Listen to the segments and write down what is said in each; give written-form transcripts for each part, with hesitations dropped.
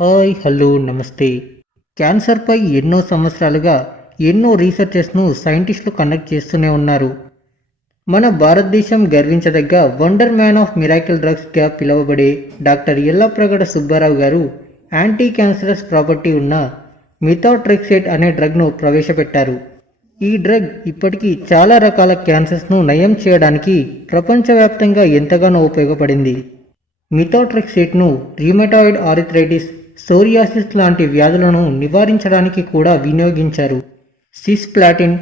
Hi hello నమస్తే. క్యాన్సర్పై ఎన్నో సంవత్సరాలుగా ఎన్నో రీసెర్చెస్ను సైంటిస్టులు కండక్ట్ చేస్తూనే ఉన్నారు. మన భారతదేశం గర్వించదగ్గ వండర్ మ్యాన్ ఆఫ్ మిరాకిల్ డ్రగ్స్గా పిలువబడే డాక్టర్ యల్లప్రగడ సుబ్బారావు గారు యాంటీ క్యాన్సరస్ ప్రాపర్టీ ఉన్న మిథోట్రెక్సేట్ అనే డ్రగ్ను ప్రవేశపెట్టారు. ఈ డ్రగ్ ఇప్పటికీ చాలా రకాల క్యాన్సర్స్ను నయం చేయడానికి ప్రపంచవ్యాప్తంగా ఎంతగానో ఉపయోగపడింది. మిథోట్రెక్సేట్ను రిమటాయిడ్ ఆర్థరైటిస్, సోరియాసిస్ లాంటి వ్యాధులను నివారించడానికి కూడా వినియోగించారు. సిస్ప్లాటిన్,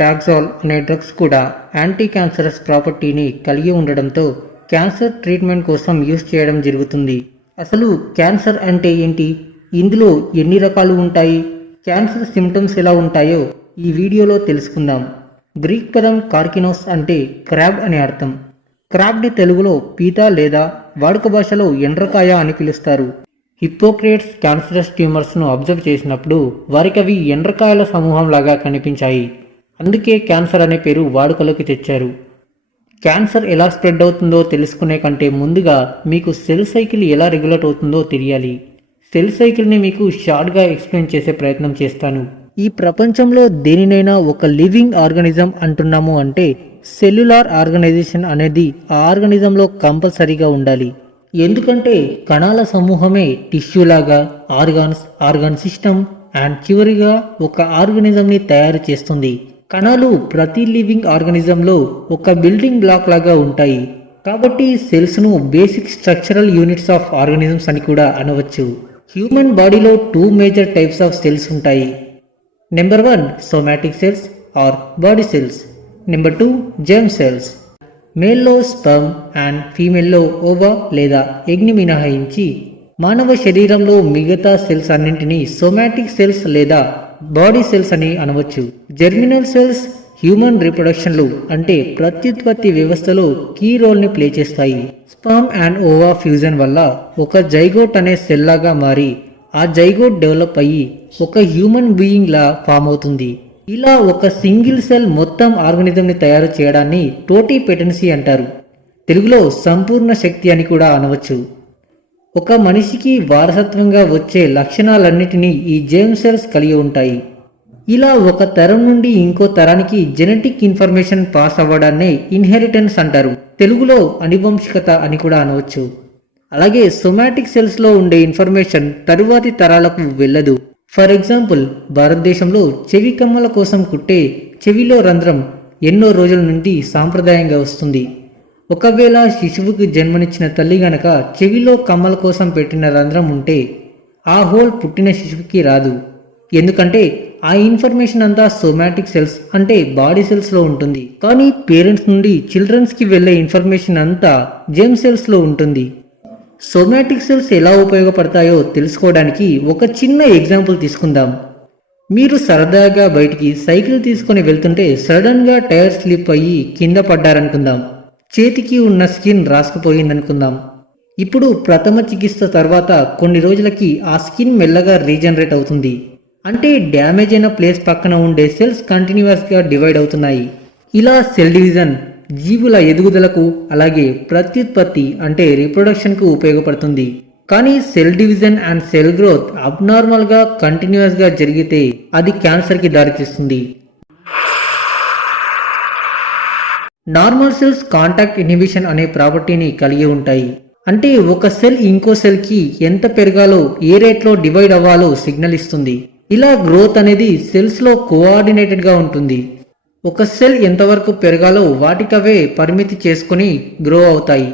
టాక్సాల్ అనే డ్రగ్స్ కూడా యాంటీ క్యాన్సరస్ ప్రాపర్టీని కలిగి ఉండడంతో క్యాన్సర్ ట్రీట్మెంట్ కోసం యూజ్ చేయడం జరుగుతుంది. అసలు క్యాన్సర్ అంటే ఏంటి? ఇందులో ఎన్ని రకాలు ఉంటాయి? క్యాన్సర్ సిమ్టమ్స్ ఎలా ఉంటాయో ఈ వీడియోలో తెలుసుకుందాం. గ్రీక్ పదం కార్కినోస్ అంటే క్రాబ్ అని అర్థం. క్రాబ్ని తెలుగులో పీత లేదా వాడుక భాషలో ఎండ్రకాయ అని పిలుస్తారు. హిప్పోక్రేట్స్ క్యాన్సరస్ ట్యూమర్స్ను అబ్జర్వ్ చేసినప్పుడు వారికి అవి ఎండ్రకాయల సమూహం లాగా కనిపించాయి. అందుకే క్యాన్సర్ అనే పేరు వాడుకలోకి తెచ్చారు. క్యాన్సర్ ఎలా స్ప్రెడ్ అవుతుందో తెలుసుకునే కంటే ముందుగా మీకు సెల్ సైకిల్ ఎలా రెగ్యులేట్ అవుతుందో తెలియాలి. సెల్ సైకిల్ని మీకు షార్ట్గా ఎక్స్ప్లెయిన్ చేసే ప్రయత్నం చేస్తాను. ఈ ప్రపంచంలో దేనినైనా ఒక లివింగ్ ఆర్గానిజం అంటున్నాము అంటే సెల్యులార్ ఆర్గనైజేషన్ అనేది ఆ ఆర్గానిజంలో కంపల్సరీగా ఉండాలి. ఎందుకంటే కణాల సమూహమే టిష్యూ లాగా ఆర్గాన్ సిస్టమ్ అండ్ చివరిగా ఒక ఆర్గానిజంని తయారు చేస్తుంది. కణాలు ప్రతి లివింగ్ ఆర్గానిజంలో ఒక బిల్డింగ్ బ్లాక్ లాగా ఉంటాయి. కాబట్టి సెల్స్ను basic structural units of organisms అని కూడా అనవచ్చు. హ్యూమన్ బాడీలో 2 మేజర్ టైప్స్ ఆఫ్ సెల్స్ ఉంటాయి. Number 1 somatic cells are body cells. Number 2 germ cells. మేల్లో స్పర్మ్ అండ్ ఫీమేల్లో ఓవా లేదా ఎగ్ని మినహాయించి మానవ శరీరంలో మిగతా సెల్స్ అన్నింటినీ సోమాటిక్ సెల్స్ లేదా బాడీ సెల్స్ అని అనవచ్చు. జెర్మినల్ సెల్స్ హ్యూమన్ రీప్రొడక్షన్లు అంటే ప్రత్యుత్పత్తి వ్యవస్థలో కీ రోల్ని ప్లే చేస్తాయి. స్పర్మ్ అండ్ ఓవా ఫ్యూజన్ వల్ల ఒక జైగోట్ అనే సెల్ లాగా మారి ఆ జైగోట్ డెవలప్ అయ్యి ఒక హ్యూమన్ బీయింగ్ లా ఫామ్ అవుతుంది. ఇలా ఒక సింగిల్ సెల్ మొత్తం ఆర్గానిజంని తయారు చేయడాన్ని టోటిపెటెన్సీ అంటారు. తెలుగులో సంపూర్ణ శక్తి అని కూడా అనవచ్చు. ఒక మనిషికి వారసత్వంగా వచ్చే లక్షణాలన్నిటినీ ఈ జెర్మ్ సెల్స్ కలిగి ఉంటాయి. ఇలా ఒక తరం నుండి ఇంకో తరానికి జెనెటిక్ ఇన్ఫర్మేషన్ పాస్ అవ్వడాన్నే ఇన్హెరిటెన్స్ అంటారు. తెలుగులో అనువంశికత అని కూడా అనవచ్చు. అలాగే సోమాటిక్ సెల్స్లో ఉండే ఇన్ఫర్మేషన్ తరువాతి తరాలకు వెళ్ళదు. ఫర్ ఎగ్జాంపుల్, భారతదేశంలో చెవి కమ్మల కోసం కుట్టే చెవిలో రంధ్రం ఎన్నో రోజుల నుండి సాంప్రదాయంగా వస్తుంది. ఒకవేళ శిశువుకి జన్మనిచ్చిన తల్లి గనక చెవిలో కమ్మల కోసం పెట్టిన రంధ్రం ఉంటే ఆ హోల్ పుట్టిన శిశువుకి రాదు. ఎందుకంటే ఆ ఇన్ఫర్మేషన్ అంతా సోమాటిక్ సెల్స్ అంటే బాడీ సెల్స్లో ఉంటుంది. కానీ పేరెంట్స్ నుండి చిల్డ్రన్స్కి వెళ్ళే ఇన్ఫర్మేషన్ అంతా జెర్మ్ సెల్స్లో ఉంటుంది. సోమాటిక్ సెల్స్ ఎలా ఉపయోగపడతాయో తెలుసుకోవడానికి ఒక చిన్న ఎగ్జాంపుల్ తీసుకుందాం. మీరు సరదాగా బయటికి సైకిల్ తీసుకొని వెళ్తుంటే సడన్గా టైర్ స్లిప్ అయ్యి కింద పడ్డారనుకుందాం. చేతికి ఉన్న స్కిన్ రాసుకుపోయిందనుకుందాం. ఇప్పుడు ప్రథమ చికిత్స తర్వాత కొన్ని రోజులకి ఆ స్కిన్ మెల్లగా రీజనరేట్ అవుతుంది. అంటే డ్యామేజ్ అయిన ప్లేస్ పక్కన ఉండే సెల్స్ కంటిన్యూస్గా డివైడ్ అవుతున్నాయి. ఇలా సెల్ డివిజన్ జీవుల ఎదుగుదలకు అలాగే ప్రత్యుత్పత్తి అంటే రీప్రొడక్షన్కు ఉపయోగపడుతుంది. కానీ cell division and cell growth అబ్నార్మల్గా కంటిన్యూస్గా జరిగితే అది క్యాన్సర్కి దారితీస్తుంది. నార్మల్ సెల్స్ కాంటాక్ట్ ఇన్హిబిషన్ అనే ప్రాపర్టీని కలిగి ఉంటాయి. అంటే ఒక సెల్ ఇంకో సెల్కి ఎంత పెరగాలో ఏ రేట్లో డివైడ్ అవ్వాలో సిగ్నల్ ఇస్తుంది. ఇలా గ్రోత్ అనేది సెల్స్లో కోఆర్డినేటెడ్గా ఉంటుంది. ఒక సెల్ ఎంతవరకు పెరగాలో వాటికవే పరిమితి చేసుకుని గ్రో అవుతాయి.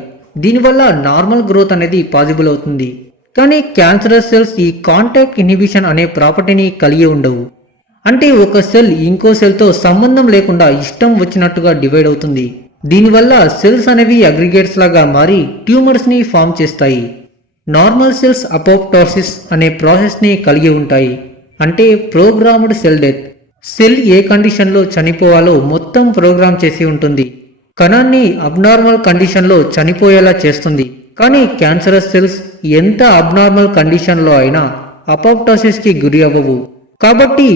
దీనివల్ల నార్మల్ గ్రోత్ అనేది పాసిబుల్ అవుతుంది. కానీ క్యాన్సరస్ సెల్స్ ఈ కాంటాక్ట్ ఇన్హిబిషన్ అనే ప్రాపర్టీని కలిగి ఉండవు. అంటే ఒక సెల్ ఇంకో సెల్తో సంబంధం లేకుండా ఇష్టం వచ్చినట్టుగా డివైడ్ అవుతుంది. దీనివల్ల సెల్స్ అనేవి అగ్రిగేట్స్ లాగా మారి ట్యూమర్స్ని ఫామ్ చేస్తాయి. నార్మల్ సెల్స్ అపోప్టోసిస్ అనే ప్రాసెస్ని కలిగి ఉంటాయి. అంటే ప్రోగ్రామ్డ్ సెల్ డెత్. సెల్ ఏ కండిషన్లో చనిపోవాలో మొత్తం ప్రోగ్రామ్ చేసి ఉంటుంది. కణాన్ని అబ్నార్మల్ కండిషన్లో చనిపోయేలా చేస్తుంది. కానీ క్యాన్సరస్ సెల్స్ ఎంత అబ్నార్మల్ కండిషన్లో అయినా అపోప్టోసిస్కి గురి అవ్వవు. కాబట్టి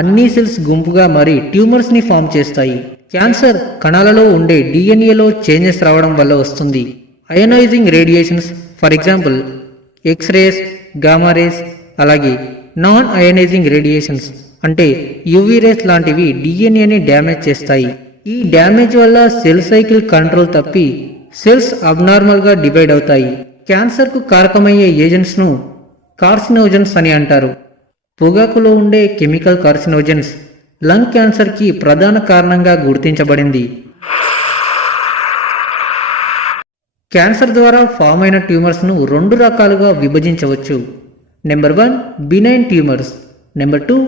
అన్ని సెల్స్ గుంపుగా మారి ట్యూమర్స్ని ఫామ్ చేస్తాయి. క్యాన్సర్ కణాలలో ఉండే డిఎన్ఏలో చేంజెస్ రావడం వల్ల వస్తుంది. Ionising radiations for example x rays, gamma rays, అలాగే నాన్ అయనైజింగ్ రేడియేషన్స్ అంటే యువి రేస్ లాంటివి డిఎన్ఏని డ్యామేజ్ చేస్తాయి. ఈ డ్యామేజ్ వల్ల సెల్ సైకిల్ కంట్రోల్ తప్పి సెల్స్ అబ్నార్మల్గా డివైడ్ అవుతాయి. క్యాన్సర్కు కారకమయ్యే ఏజెంట్స్ను కార్సినోజన్స్ అని అంటారు. పొగాకులో ఉండే కెమికల్ కార్సినోజన్స్ లంగ్ క్యాన్సర్కి ప్రధాన కారణంగా గుర్తించబడింది. క్యాన్సర్ ద్వారా ఫామ్ అయిన ట్యూమర్స్ను 2 రకాలుగా విభజించవచ్చు. Number 1 benign tumours, number 2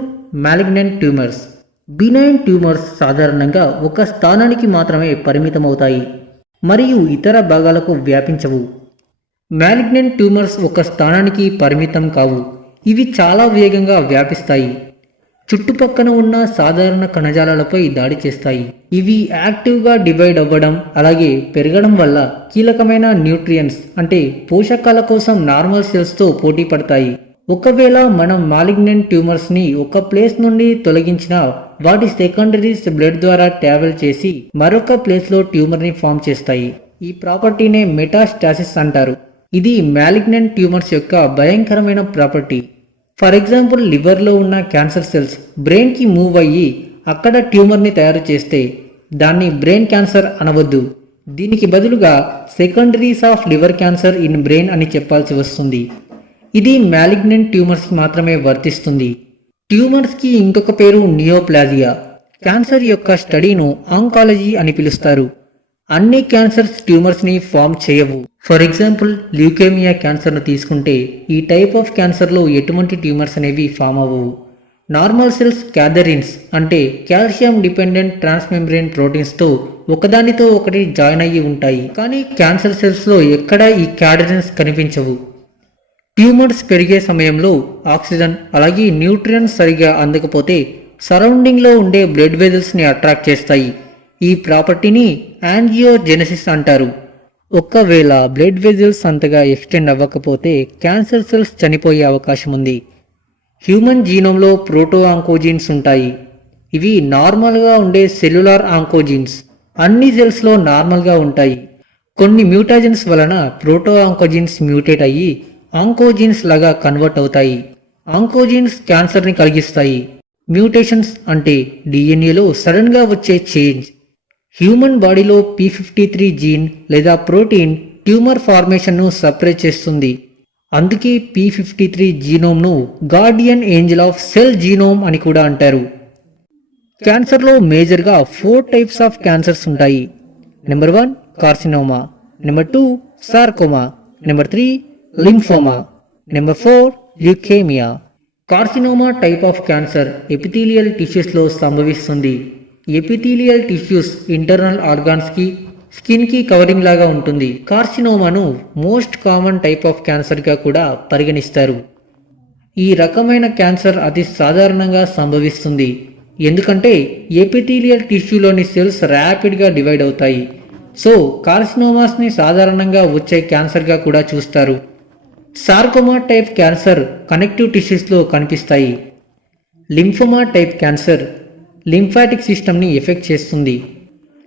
malignant tumours. Benign tumours సాధారణంగా ఒక స్థానానికి మాత్రమే పరిమితమవుతాయి మరియు ఇతర భాగాలకు వ్యాపించవు. మాలిగ్నెంట్ ట్యూమర్స్ ఒక స్థానానికి పరిమితం కావు, ఇవి చాలా వేగంగా వ్యాపిస్తాయి, చుట్టుపక్కన ఉన్న సాధారణ కణజాలాలపై దాడి చేస్తాయి. ఇవి యాక్టివ్గా డివైడ్ అవ్వడం అలాగే పెరగడం వల్ల కీలకమైన న్యూట్రియంట్స్ అంటే పోషకాల కోసం నార్మల్ సెల్స్తో పోటీ పడతాయి. ఒకవేళ మనం మాలిగ్నెంట్ ట్యూమర్స్ని ఒక ప్లేస్ నుండి తొలగించినా వాటి సెకండరీస్ బ్లడ్ ద్వారా ట్రావెల్ చేసి మరొక ప్లేస్లో ట్యూమర్ని ఫామ్ చేస్తాయి. ఈ ప్రాపర్టీనే మెటాస్టాసిస్ అంటారు. ఇది మాలిగ్నెంట్ ట్యూమర్స్ యొక్క భయంకరమైన ప్రాపర్టీ. ఫర్ ఎగ్జాంపుల్ లివర్లో ఉన్న క్యాన్సర్ సెల్స్ బ్రెయిన్కి మూవ్ అయ్యి అక్కడ ట్యూమర్ని తయారు చేస్తే దాన్ని బ్రెయిన్ క్యాన్సర్ అనవద్దు, దీనికి బదులుగా secondaries of liver cancer in brain అని చెప్పాల్సి వస్తుంది. ఇది మాలిగ్నెంట్ ట్యూమర్స్కి మాత్రమే వర్తిస్తుంది. ట్యూమర్స్కి ఇంకొక పేరు నియోప్లాజియా. క్యాన్సర్ యొక్క స్టడీను ఆంకాలజీ అని పిలుస్తారు. అన్ని క్యాన్సర్స్ ట్యూమర్స్ని ఫామ్ చేయవు. ఫర్ ఎగ్జాంపుల్ ల్యూకేమియా క్యాన్సర్ను తీసుకుంటే ఈ టైప్ ఆఫ్ క్యాన్సర్లో ఎటువంటి ట్యూమర్స్ అనేవి ఫామ్ అవ్వవు. నార్మల్ సెల్స్ క్యాథరిన్స్ అంటే కాల్షియం డిపెండెంట్ ట్రాన్స్మెంబ్రేన్ ప్రోటీన్స్తో ఒకదానితో ఒకటి జాయిన్ అయ్యి ఉంటాయి, కానీ క్యాన్సర్ సెల్స్లో ఎక్కడా ఈ క్యాథరిన్స్ కనిపించవు. ట్యూమర్స్ పెరిగే సమయంలో ఆక్సిజన్ అలాగే న్యూట్రియంట్స్ సరిగా అందకపోతే సరౌండింగ్లో ఉండే బ్లడ్ వెజల్స్ని అట్రాక్ట్ చేస్తాయి. ఈ ప్రాపర్టీని యాంజియోజెనసిస్ అంటారు. ఒకవేళ బ్లడ్ వెజల్స్ అంతగా ఎక్స్టెండ్ అవ్వకపోతే క్యాన్సర్ సెల్స్ చనిపోయే అవకాశం ఉంది. హ్యూమన్ జీనోమ్లో ప్రోటో ఆంకోజీన్స్ ఉంటాయి. ఇవి నార్మల్గా ఉండే సెల్యులార్ ఆంకోజీన్స్ అన్ని సెల్స్లో నార్మల్గా ఉంటాయి. కొన్ని మ్యూటాజన్స్ వలన ప్రోటో ఆంకోజీన్స్ మ్యూటేట్ అయ్యి ఆంకోజీన్స్ లాగా కన్వర్ట్ అవుతాయి. ఆంకోజీన్స్ క్యాన్సర్ని కలిగిస్తాయి. మ్యూటేషన్స్ అంటే డిఎన్ఏలో సడన్గా వచ్చే చేంజ్. హ్యూమన్ బాడీలో P53 జీన్ లేదా ప్రోటీన్ ట్యూమర్ ఫార్మేషన్ను సప్రెస్ చేస్తుంది. అందుకే P53 జీనోమ్ను guardian angel of cell genome అని కూడా అంటారు. క్యాన్సర్లో మేజర్గా 4 టైప్స్ ఆఫ్ క్యాన్సర్స్ ఉంటాయి. Number 1 carcinoma, number 2 sarcoma, number 3 lymphoma, number 4 leukaemia. Carcinoma type of cancer epithelial టిష్యూస్లో సంభవిస్తుంది. ఎపిథీలియల్ టిష్యూస్ ఇంటర్నల్ ఆర్గాన్స్కి స్కిన్కి కవరింగ్ లాగా ఉంటుంది. కార్సినోమాను మోస్ట్ కామన్ టైప్ ఆఫ్ క్యాన్సర్గా కూడా పరిగణిస్తారు. ఈ రకమైన క్యాన్సర్ అతి సాధారణంగా సంభవిస్తుంది ఎందుకంటే ఎపిథీలియల్ టిష్యూలోని సెల్స్ ర్యాపిడ్గా డివైడ్ అవుతాయి. సో కార్సినోమాస్ని సాధారణంగా వచ్చే క్యాన్సర్గా కూడా చూస్తారు. సార్కోమా టైప్ క్యాన్సర్ కనెక్టివ్ టిష్యూస్లో కనిపిస్తాయి. లింఫోమా టైప్ క్యాన్సర్ లింఫాటిక్ సిస్టమ్ని ఎఫెక్ట్ చేస్తుంది.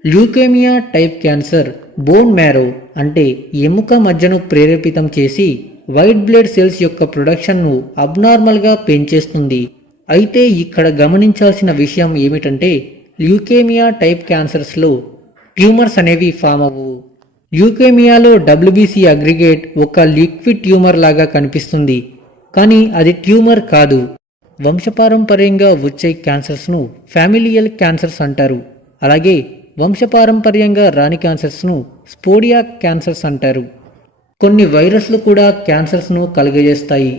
Leukaemia type cancer bone marrow అంటే ఎముక మజ్జను ప్రేరేపితం చేసి వైట్ బ్లడ్ సెల్స్ యొక్క ప్రొడక్షన్ను అబ్నార్మల్గా పెంచేస్తుంది. అయితే ఇక్కడ గమనించాల్సిన విషయం ఏమిటంటే ల్యూకేమియా టైప్ క్యాన్సర్స్లో ట్యూమర్స్ అనేవి ఫామ్ అవ్వవు. ల్యూకేమియాలో WBC అగ్రిగేట్ ఒక లిక్విడ్ ట్యూమర్ లాగా కనిపిస్తుంది, కానీ అది ట్యూమర్ కాదు. వంశపారంపర్యంగా వచ్చే క్యాన్సర్స్ను ఫ్యామిలియల్ క్యాన్సర్స్ అంటారు. అలాగే వంశపారంపర్యంగా రాని క్యాన్సర్స్ను స్పోడియాక్ క్యాన్సర్స్ అంటారు. కొన్ని వైరస్లు కూడా క్యాన్సర్స్ను కలుగజేస్తాయి.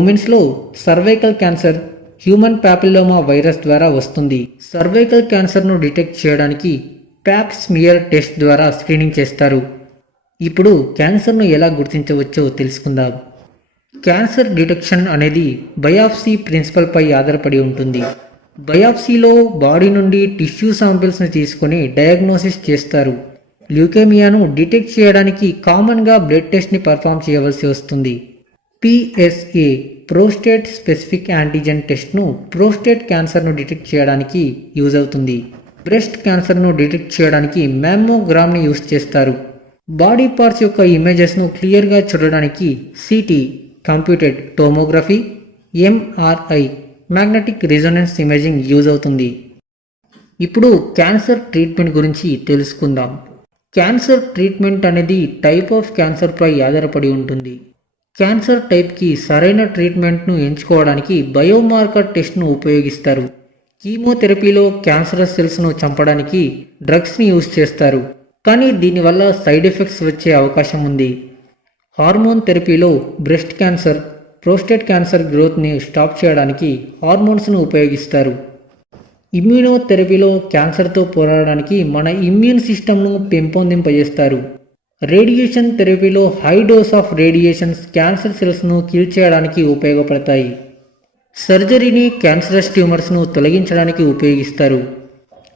ఉమెన్స్లో cervical cancer human papilloma virus ద్వారా వస్తుంది. సర్వైకల్ క్యాన్సర్ను డిటెక్ట్ చేయడానికి ప్యాప్ స్మియర్ టెస్ట్ ద్వారా స్క్రీనింగ్ చేస్తారు. ఇప్పుడు క్యాన్సర్ను ఎలా గుర్తించవచ్చో తెలుసుకుందాం. క్యాన్సర్ డిటెక్షన్ అనేది బయాప్సీ ప్రిన్సిపల్పై ఆధారపడి ఉంటుంది. బయాప్సీలో బాడీ నుండి టిష్యూ శాంపిల్స్ని తీసుకొని డయాగ్నోసిస్ చేస్తారు. ల్యూకేమియాను డిటెక్ట్ చేయడానికి కామన్గా బ్లడ్ టెస్ట్ని పర్ఫామ్ చేయవలసి వస్తుంది. PSA ప్రోస్టేట్ స్పెసిఫిక్ యాంటీజెన్ టెస్ట్ను ప్రోస్టేట్ క్యాన్సర్ను డిటెక్ట్ చేయడానికి యూజ్ అవుతుంది. బ్రెస్ట్ క్యాన్సర్ను డిటెక్ట్ చేయడానికి మ్యామోగ్రామ్ని యూజ్ చేస్తారు. బాడీ పార్ట్స్ యొక్క ఇమేజెస్ను క్లియర్గా చూడడానికి CT computed tomography, MRI magnetic resonance imaging use అవుతుంది. ఇప్పుడు క్యాన్సర్ ట్రీట్మెంట్ గురించి తెలుసుకుందాం. క్యాన్సర్ ట్రీట్మెంట్ అనేది టైప్ ఆఫ్ క్యాన్సర్పై ఆధారపడి ఉంటుంది. క్యాన్సర్ టైప్కి సరైన ట్రీట్మెంట్ను ఎంచుకోవడానికి బయోమార్కర్ టెస్ట్ను ఉపయోగిస్తారు. కీమోథెరపీలో క్యాన్సరస్ సెల్స్ను చంపడానికి డ్రగ్స్ని యూజ్ చేస్తారు, కానీ దీనివల్ల సైడ్ ఎఫెక్ట్స్ వచ్చే అవకాశం ఉంది. హార్మోన్ థెరపీలో బ్రెస్ట్ క్యాన్సర్, ప్రోస్టేట్ క్యాన్సర్ గ్రోత్ని స్టాప్ చేయడానికి హార్మోన్స్ను ఉపయోగిస్తారు. ఇమ్యూనోథెరపీలో క్యాన్సర్తో పోరాడడానికి మన ఇమ్యూన్ సిస్టమ్ను పెంపొందింపజేస్తారు. రేడియేషన్ థెరపీలో high dose of radiations cancer సెల్స్ను కిల్ చేయడానికి ఉపయోగపడతాయి. సర్జరీని క్యాన్సరస్ ట్యూమర్స్ను తొలగించడానికి ఉపయోగిస్తారు.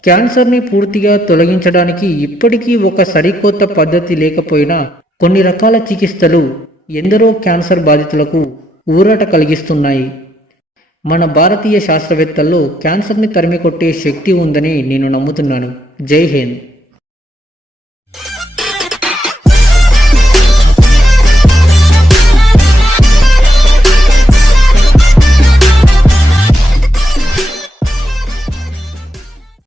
క్యాన్సర్ని పూర్తిగా తొలగించడానికి ఇప్పటికీ ఒక సరికొత్త పద్ధతి లేకపోయినా కొన్ని రకాల చికిత్సలు ఎందరో క్యాన్సర్ బాధితులకు ఊరట కలిగిస్తున్నాయి. మన భారతీయ శాస్త్రవేత్తల్లో క్యాన్సర్ని తరిమికొట్టే శక్తి ఉందని నేను నమ్ముతున్నాను. జై హింద్.